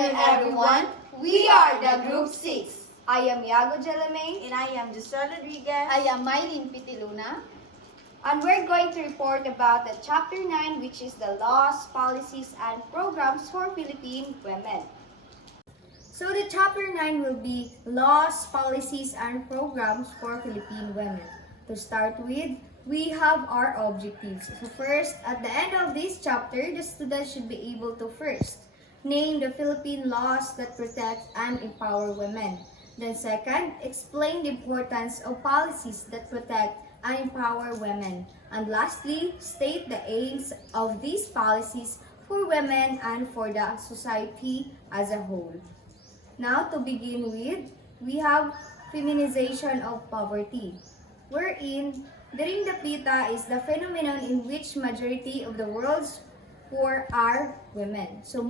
afternoon, everyone. We are the Group 6. I am Yago Jelame. And I am Giselle Rodriguez. I am Mylene Pitiluna. And we're going to report about the Chapter 9, which is the laws, policies, and programs for Philippine women. So the Chapter 9 will be laws, policies, and programs for Philippine women. To start with, we have our objectives. So first, at the end of this chapter, the students should be able to first name the Philippine laws that protect and empower women. Then second, explain the importance of policies that protect and empower women. And lastly, state the aims of these policies for women and for the society as a whole. Now, to begin with, we have feminization of poverty, wherein daring the pita is the phenomenon in which majority of the world's poor are women. So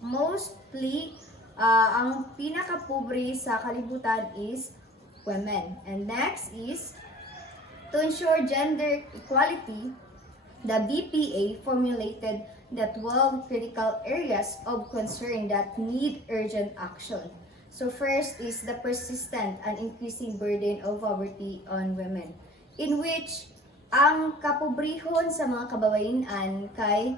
mostly ang pinakapobre sa kalibutan is women. And next is to ensure gender equality, the BPA formulated the 12 critical areas of concern that need urgent action. So first is the persistent and increasing burden of poverty on women, in which ang kapobrehon sa mga kababaihan kay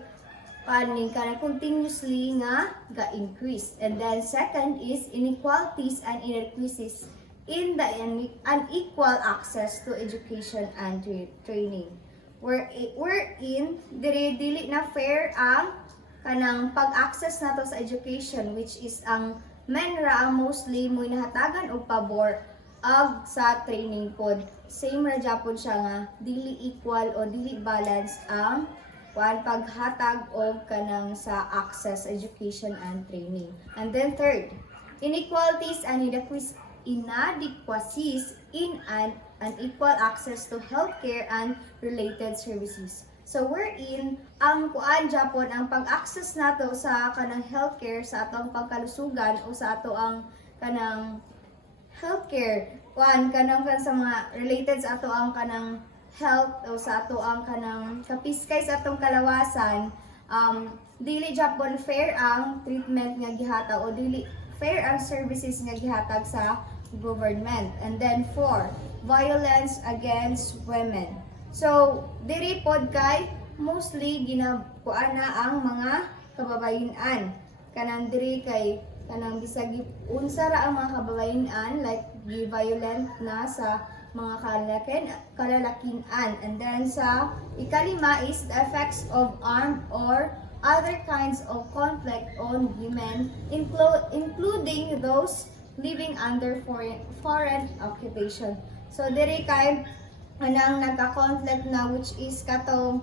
kaning continuously nga ga-increase. And then second is inequalities and inequities in the unequal access to education and training. Wherein dili na fair ang kanang pag-access nato sa education, which is ang men ra ang mostly mo nahatagan og pabor ag sa training pod. Same ra gyapon siya nga dili equal o dili balance ang paghatag og kanang sa access, education and training. And then third, inequalities and inadequacies in an unequal access to healthcare and related services. So wherein ang kuan Japon ang pag-access nato sa kanang healthcare sa atong pangkalusugan o sa ato ang kanang healthcare kanang sa mga related sa ato ang kanang health o sa ato ang kanang kapiskay sa atong kalawasan, dili Japon fair ang treatment nga gihatag o dili fair ang services nga gihatag sa government. And then 4, violence against women. So diri pod kay mostly ginakuan na ang mga kababaihan kanang diri kay kanang bisag unsa ra ang mga kababaihan like violent na sa mga kalalakian. And then sa ikalima is the effects of armed or other kinds of conflict on women, including those living under foreign occupation. So diri kay anang nagka-conflict na, which is katong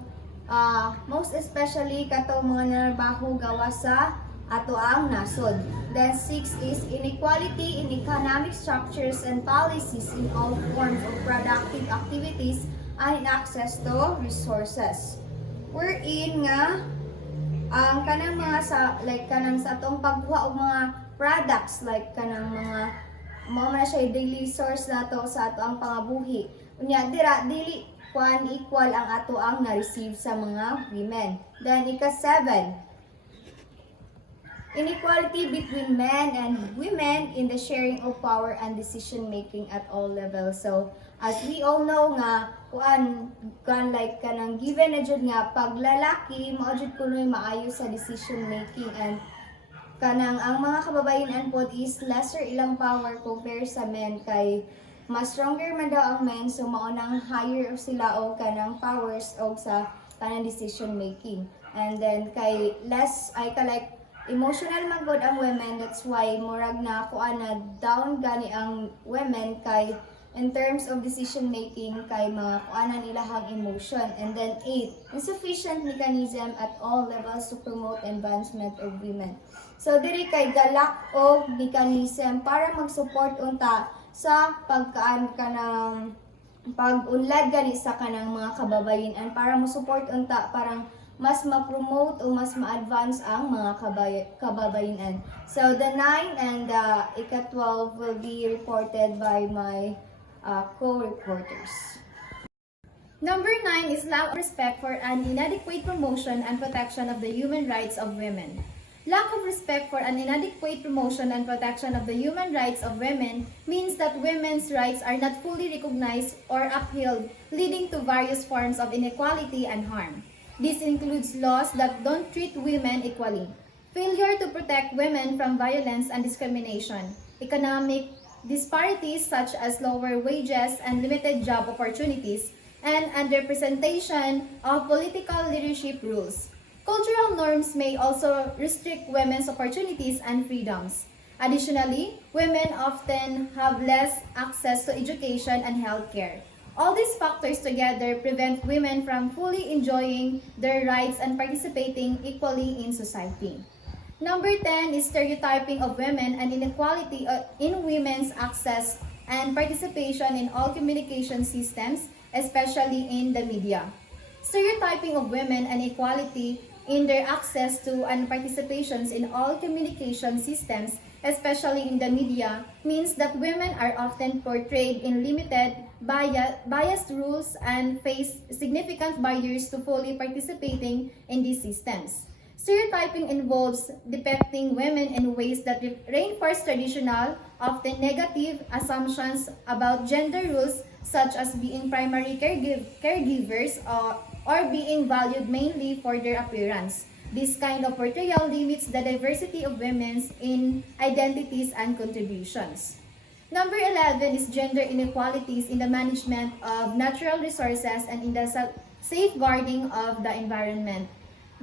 most especially katong mga narbaho gawa sa ato ang nasod. Then 6 is inequality in economic structures and policies in all forms of productive activities and in access to resources. Wherein nga ang kanang mga sa kanang sa atong pagkuha og mga products like kanang mga mao man siya daily source nato sa ato ang pangabuhi. Unya dili equal ang ato ang na-receive sa mga women. Then ika-7, inequality between men and women in the sharing of power and decision making at all levels. So as we all know nga like kanang given na jud nga pag lalaki mao jud kunoy maayo sa decision making, and kanang ang mga kababaihan pod is lesser ilang power compare sa men kay mas stronger man daw ang men, so mao nang higher sila og kanang powers og sa kanang decision making. And then kay less ay like emotional man gud ang women, that's why murag na na down gani ang women kay in terms of decision making kay mga kuanan ilahang emotion. And then 8, insufficient mechanism at all levels to promote advancement of women. So diri kay the lack of mechanism para mag-support unta sa kanang pag-unlad gani sa kanang mga kababayan para mo support unta parang mas ma-promote o mas ma-advance ang mga kababayan. So the 9 and the ika-12 will be reported by my co-reporters. Number 9 is lack of respect for and inadequate promotion and protection of the human rights of women. Lack of respect for an inadequate promotion and protection of the human rights of women means that women's rights are not fully recognized or upheld, leading to various forms of inequality and harm. This includes laws that don't treat women equally, failure to protect women from violence and discrimination, economic disparities such as lower wages and limited job opportunities, and underrepresentation of political leadership roles. Cultural norms may also restrict women's opportunities and freedoms. Additionally, women often have less access to education and healthcare. All these factors together prevent women from fully enjoying their rights and participating equally in society. Number 10 is stereotyping of women and inequality in women's access and participation in all communication systems, especially in the media. Stereotyping of women and equality in their access to and participations in all communication systems, especially in the media, means that women are often portrayed in limited, biased rules and face significant barriers to fully participating in these systems. Stereotyping involves depicting women in ways that reinforce traditional, often negative assumptions about gender roles, such as being primary caregivers or being valued mainly for their appearance. This kind of portrayal limits the diversity of women's in identities and contributions. Number 11 is gender inequalities in the management of natural resources and in the safeguarding of the environment.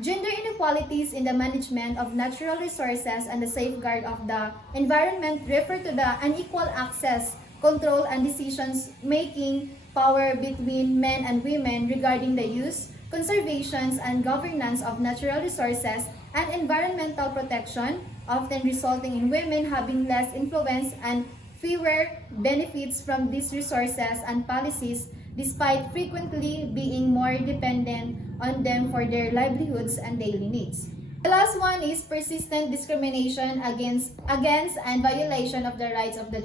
Gender inequalities in the management of natural resources and the safeguard of the environment refer to the unequal access, control, and decision-making power between men and women regarding the use, conservation, and governance of natural resources and environmental protection, often resulting in women having less influence and fewer benefits from these resources and policies, despite frequently being more dependent on them for their livelihoods and daily needs. The last one is persistent discrimination against and violation of the rights of the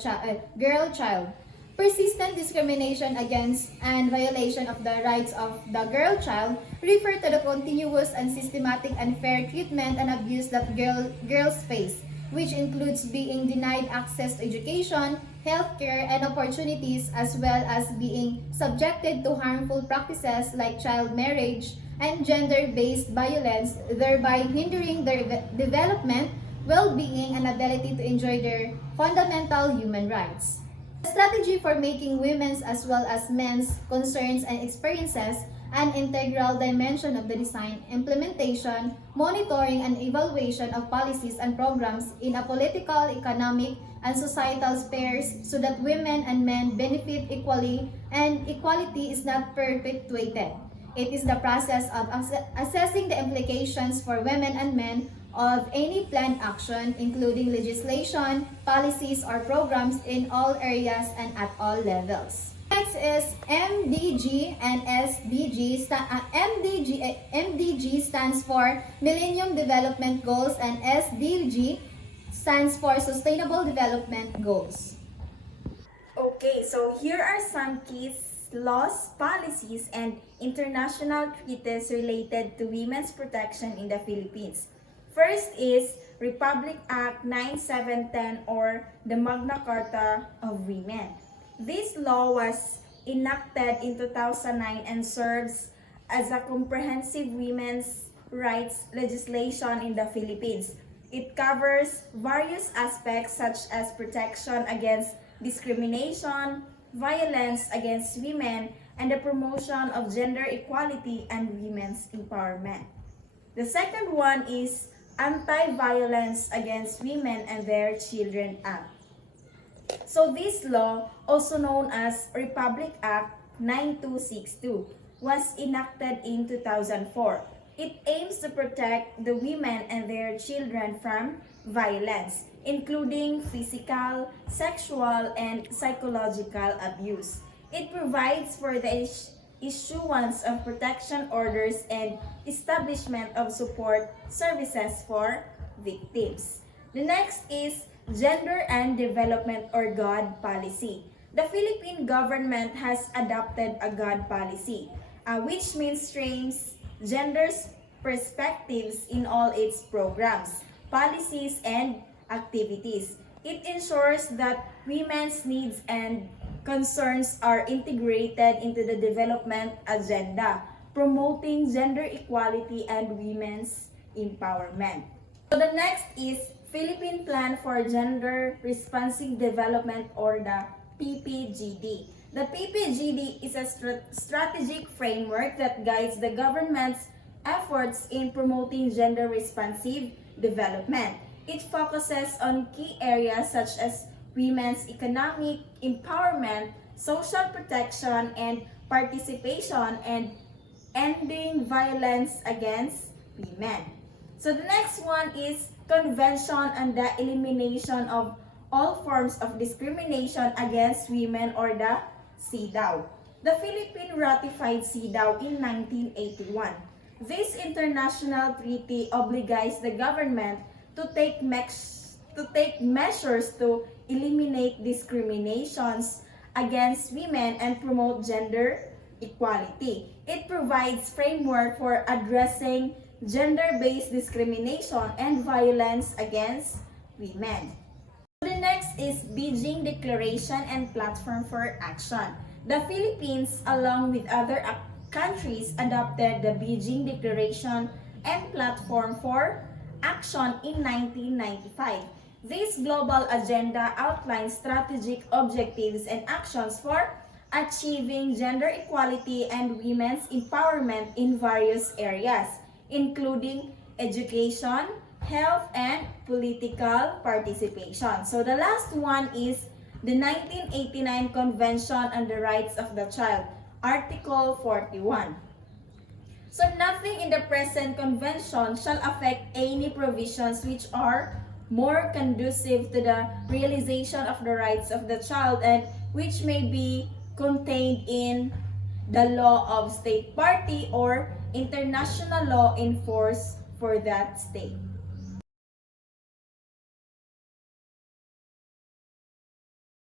girl child. Persistent discrimination against and violation of the rights of the girl child refer to the continuous and systematic unfair treatment and abuse that girls face, which includes being denied access to education, healthcare, and opportunities, as well as being subjected to harmful practices like child marriage and gender-based violence, thereby hindering their development, well-being, and ability to enjoy their fundamental human rights. A strategy for making women's as well as men's concerns and experiences an integral dimension of the design, implementation, monitoring, and evaluation of policies and programs in a political, economic, and societal spheres so that women and men benefit equally and equality is not perpetuated. It is the process of assessing the implications for women and men of any planned action, including legislation, policies, or programs in all areas and at all levels. Next is MDG and SDG. MDG stands for Millennium Development Goals and SDG stands for Sustainable Development Goals. Okay, so here are some key laws, policies, and international treaties related to women's protection in the Philippines. First is Republic Act 9710 or the Magna Carta of Women. This law was enacted in 2009 and serves as a comprehensive women's rights legislation in the Philippines. It covers various aspects such as protection against discrimination, violence against women, and the promotion of gender equality and women's empowerment. The second one is Anti-Violence Against Women and Their Children Act. So this law, also known as Republic Act 9262, was enacted in 2004. It aims to protect the women and their children from violence, including physical, sexual, and psychological abuse. It provides for the issuance of protection orders and establishment of support services for victims. The next is Gender and Development or GOD policy. The Philippine government has adopted a GOD policy, which mainstreams gender perspectives in all its programs. policies, and activities. It ensures that women's needs and concerns are integrated into the development agenda, promoting gender equality and women's empowerment. So the next is Philippine Plan for Gender Responsive Development, or the PPGD. The PPGD is a strategic framework that guides the government's efforts in promoting gender responsive development. It focuses on key areas such as women's economic empowerment, social protection and participation, and ending violence against women. So the next one is Convention on the Elimination of All Forms of Discrimination Against Women, or the CEDAW. The Philippines ratified CEDAW in 1981. This international treaty obliges the government to take measures to eliminate discriminations against women and promote gender equality. It provides framework for addressing gender-based discrimination and violence against women. The next is Beijing Declaration and Platform for Action. The Philippines, along with other countries, adopted the Beijing Declaration and Platform for Action in 1995. This global agenda outlines strategic objectives and actions for achieving gender equality and women's empowerment in various areas, including education, health, and political participation. So the last one is the 1989 Convention on the Rights of the Child, Article 41. So nothing in the present convention shall affect any provisions which are more conducive to the realization of the rights of the child and which may be contained in the law of state party or international law in force for that state.